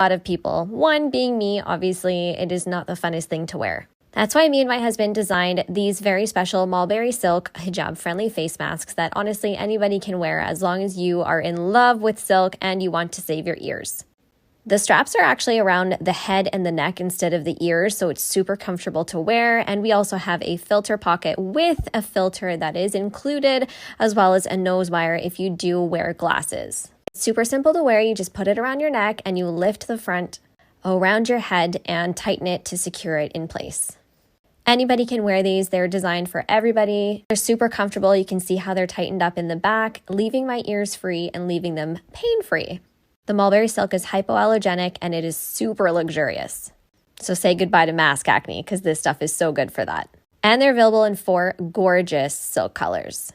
A lot of people. One being me, obviously, it is not the funnest thing to wear. That's why me and my husband designed these very special mulberry silk hijab-friendly face masks that honestly anybody can wear as long as you are in love with silk and you want to save your ears. The straps are actually around the head and the neck instead of the ears, so it's super comfortable to wear. And we also have a filter pocket with a filter that is included, as well as a nose wire if you do wear glasses. It's super simple to wear. You just put it around your neck and you lift the front around your head and tighten it to secure it in place. Anybody can wear these. They're designed for everybody. They're super comfortable. You can see how they're tightened up in the back, leaving my ears free and leaving them pain-free. The mulberry silk is hypoallergenic and it is super luxurious. So say goodbye to mask acne because this stuff is so good for that. And they're available in 4 gorgeous silk colors.